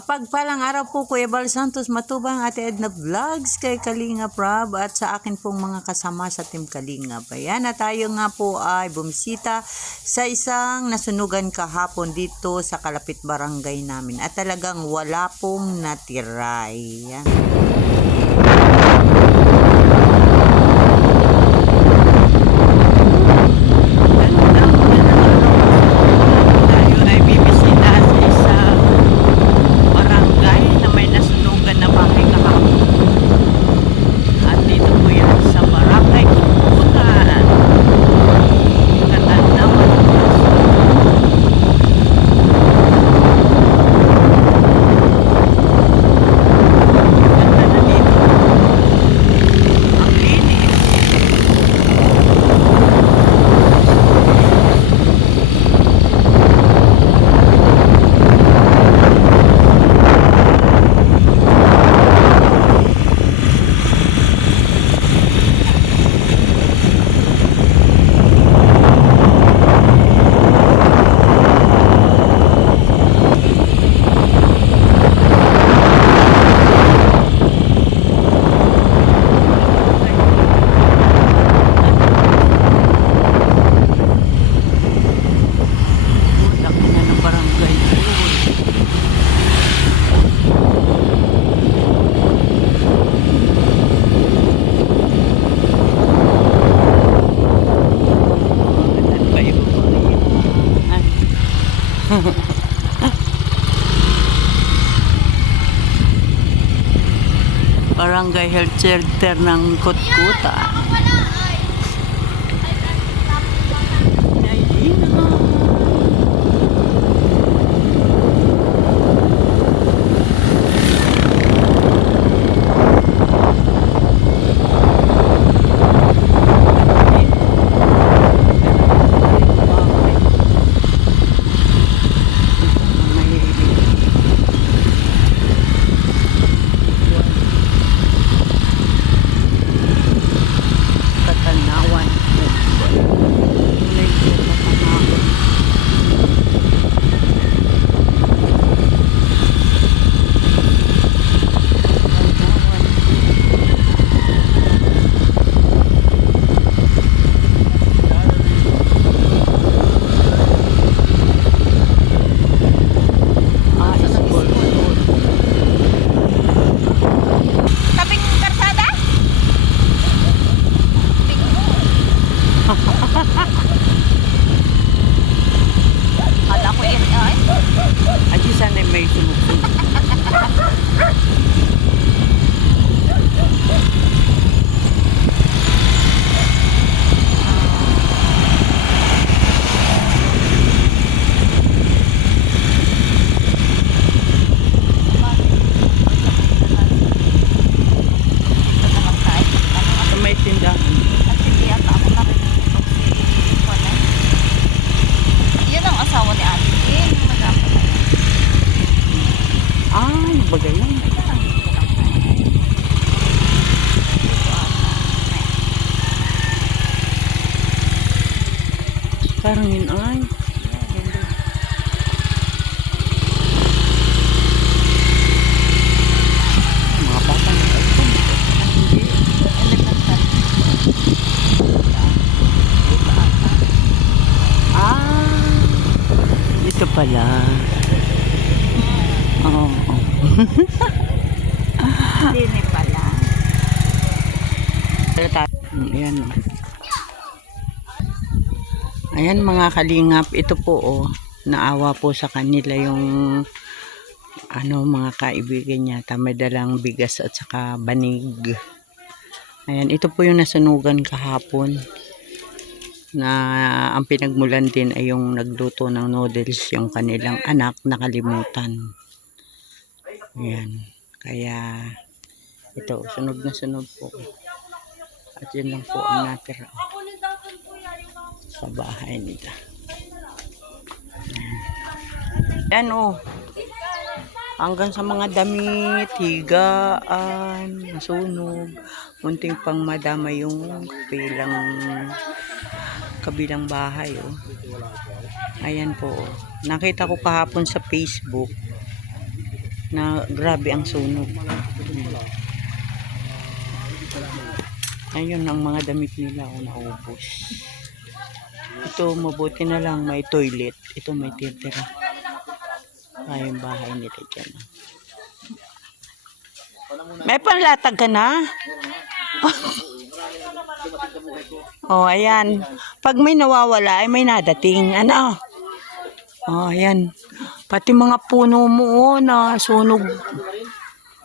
Mapagpalang araw po Kuya Bal Santos Matubang, Ate Edna Vlogs, kay Kalinga Prab at sa akin pong mga kasama sa Team Kalinga. Ayan, at tayo nga po ay bumisita sa isang nasunugan kahapon dito sa kalapit barangay namin at talagang wala pong natira. Ayan. Barangay Health Center ng Kutkutan. Aji sana may sunod-sunod. May tindahan. Yun ang asawa ni Ate. Ay, bagay lang. Parang yun ay. Mga bata na ito. Ito pala. Oo. Hindi pala. Ayan. Ayan mga kalingap, ito po naawa po sa kanila yung mga kaibigan niya, may dalang bigas at saka banig. Ayan, ito po yung nasunugan kahapon na ang pinagmulan din ay yung nagluto ng noodles yung kanilang anak nakalimutan. Ayan, kaya ito, sunog na sunog po. At yun lang po ang natira sa bahay nila. Ayan hanggang sa mga damit, higaan, nasunog. Munting pang madama yung kabilang bahay. Ayan po. Nakita ko kahapon sa Facebook. na grabe ang sunog. Ayun ang mga damit nila naubos. Ito mabuti na lang may toilet. Ito may titira. Ay, yung bahay nila dyan. May panlatag ka na? Oh, ayan. Pag may nawawala, ay may nadating. Ano? Oh, ayan. Pati mga puno mo, na sunog.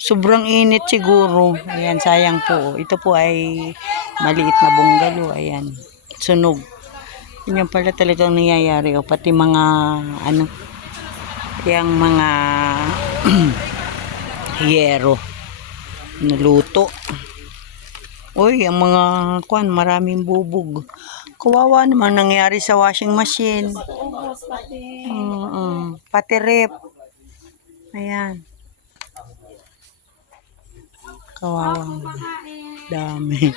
Sobrang init siguro. Ayan, sayang po. Ito po ay maliit na bungalow. Ayan, sunog. Yan pala talagang nangyayari. O, pati mga, ano, yung mga hiyero. Naluto. Uy, ang mga kwan, maraming bubog. Kawawa naman nangyari sa washing machine. Pati rep. Ayan. Kawawa. Dami.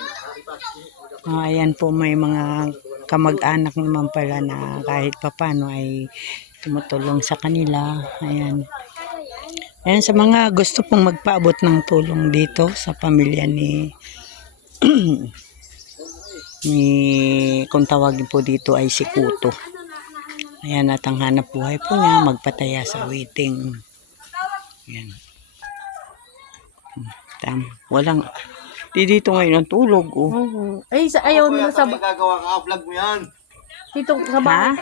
Ayan po, may mga kamag-anak naman pala na kahit papano ay tumutulong sa kanila. Ayan. Ayan, sa mga gusto pong magpaabot ng tulong dito sa pamilya ni kung tawagin po dito ay si Kuto. Ayan, at ang hanap buhay po niya magpataya sa waiting. Ayan. Walang dito ngayon ang tulog. Ay, ayaw nila sa Gagawa ka, vlog mo yan. dito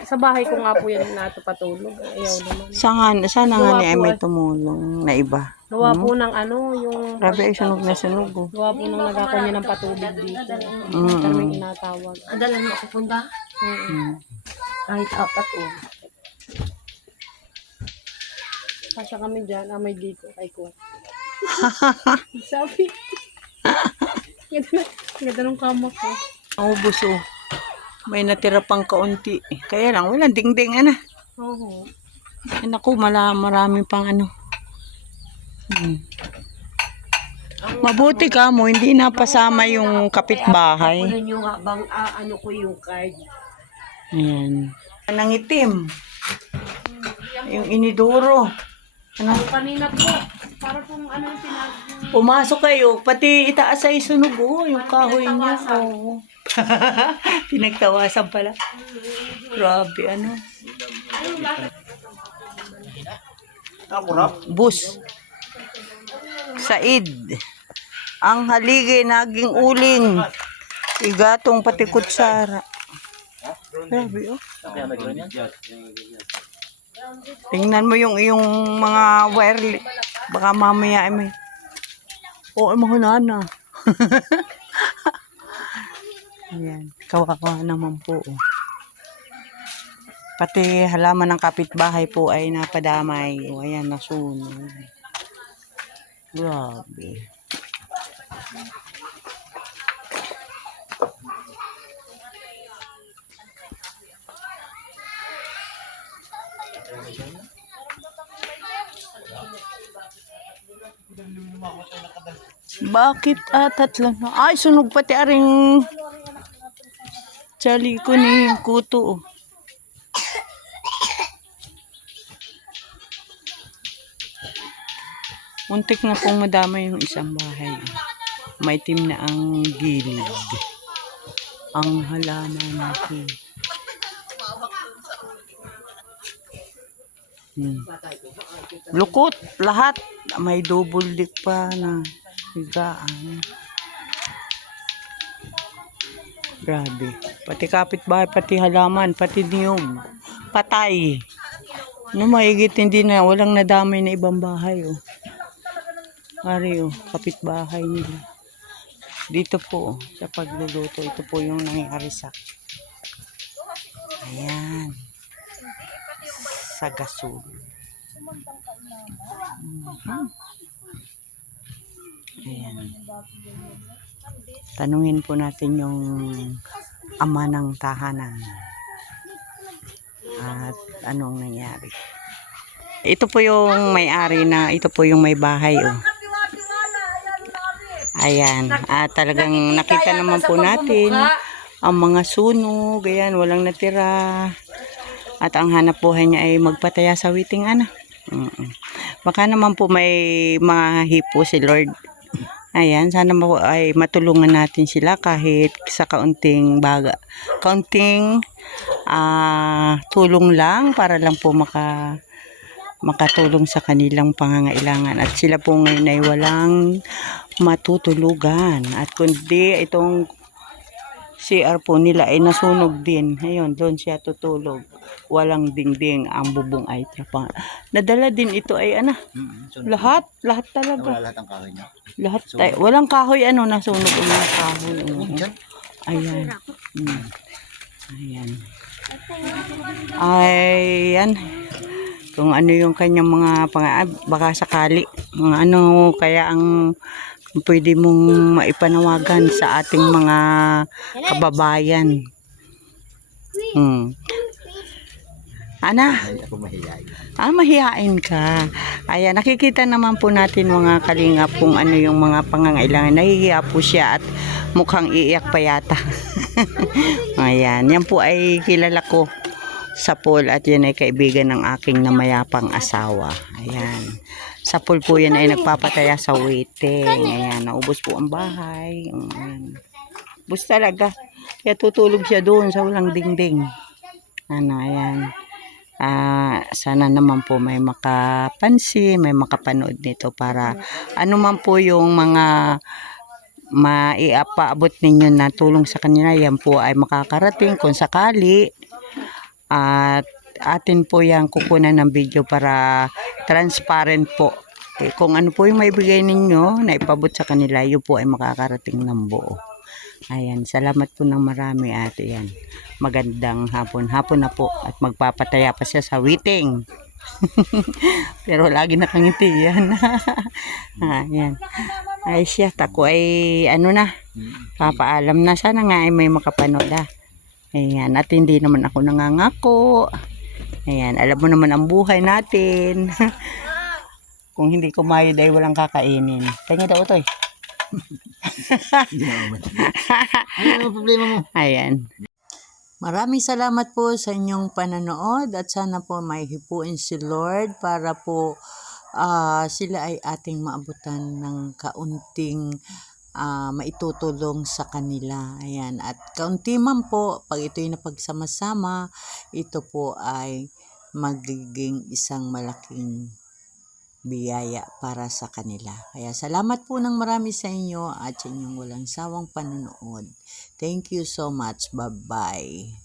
sa bahay ko nga po yan natupatulog. Ayaw naman. Sana nga ni ay may po, tumulong na iba. gawa po ng ano, yung Grabe ay sunog na sunog. gawa po ng nagako niya ng patubig dito. Kami inatawag. Adala mo ako punta? Kahit apat o. Kasi kami dyan, may dito kay ko. Sabi. Ganda ng kama ko. Naubos oh. May natira pang kaunti. Kaya lang, walang dingding, ana. Oo. Ay, naku, marami pang ano. Mabuti ka mo, hindi napasama yung kapitbahay. Ano nyo nga bang ano ko yung card? Ayan. Nangitim. Yung iniduro. Ano? Kanina po, para kung ano yung Pumasok kayo, pati itaas ay sunog oh, yung kahoy niya. Oh. Pinagtawasan pala. Grabe, ano. Bus. Said. Ang haligi, naging uling. Igatong pati kutsara. Grabe, oh. Tingnan mo yung mga wire. Baka mamaya ay may... Oo, mahunahan na. Ayan. Kawawa naman po. Oh. Pati halaman ng kapitbahay po ay napadamay. O, ayan, nasunog. Grabe. Bakit tatlo na? Ay, sunog pati aring chali ko ni Kuto. Muntik na pong madama yung isang bahay. Maitim na ang gilid. Ang halaman natin. Lukot lahat. May double deck pa na higaan. Grabe. Pati kapitbahay, pati halaman, pati niyog. Patay. No, mahigit hindi na. Walang nadamay na ibang bahay. Oh. Ari, oh, kapitbahay nila. Dito po, sa pagluluto, ito po yung nangyari sa... Ayan. Sa gasol. Ayan. Tanungin po natin yung ama ng tahanan. At anong nangyari. Ito po yung may-ari na, ito po yung may bahay. Oh. Ayan. At talagang nakita naman po natin ang mga sunog. Ayan, walang natira. At ang hanap buhay niya ay magpataya sa witing ana. Baka naman po may mga hipo si Lord. Ayan, sana ay matulungan natin sila kahit sa kaunting tulong lang para lang po makatulong sa kanilang pangangailangan. At sila po ngayon ay walang matutulugan. At kundi itong CR po nila ay nasunog din. Ayun, doon siya tutulog. Walang dingding. Ang bubong ay trapang. Nadala din ito ay lahat talaga. Wala lahat ang kahoy niya. Lahat tayo. Walang kahoy nasunog ang mga kahoy. Diyan. Ayan. Ayan. Ayan. Kung ano yung kanyang mga baka sakali. Mga kaya ang pwede mong maipanawagan sa ating mga kababayan. Ana? Ay, ako mahihayin. Mahihain ka. Ayan, nakikita naman po natin mga kalingap kung ano yung mga pangangailangan. Nahihiya po siya at mukhang iiyak pa yata. Ayan, yan po ay kilala ko sa Paul at yan ay kaibigan ng aking namayapang asawa. Ayan. Sa pool po yan ay nagpapataya sa waiting. Ayan, naubos po ang bahay. Ayan. Ubos talaga. Kaya tutulog siya doon sa walang dingding. Ayan. Sana naman po may makapansin, may makapanood nito para man po yung mga maipaabot ninyo na tulong sa kanila, yan po ay makakarating kung sakali. At atin po yan kukunan ng video para transparent po. Kung ano po yung maibigay ninyo na ipabot sa kanila, yun po ay makakarating ng buo. Ayan, salamat po ng marami at yan. Magandang hapon na po at magpapataya pa siya sa waiting. Pero lagi nakangiti yan. Ayan. Ay siya, tako ay papaalam na. Sana nga ay may makapanood Ayan, at hindi naman ako nangangako. Ayan, alam mo naman ang buhay natin. Kung hindi kumayod ay walang kakainin. Kanya daw ito Ano ang problema mo? Ayan. Maraming salamat po sa inyong pananood at sana po may hipuin si Lord para po sila ay ating maabutan ng kaunting maitutulong sa kanila. Ayan. At kaunti man po, pag ito'y napagsama-sama, ito po ay magiging isang malaking biyaya para sa kanila. Kaya salamat po ng marami sa inyo at sa inyong walang sawang panonood. Thank you so much. Bye-bye.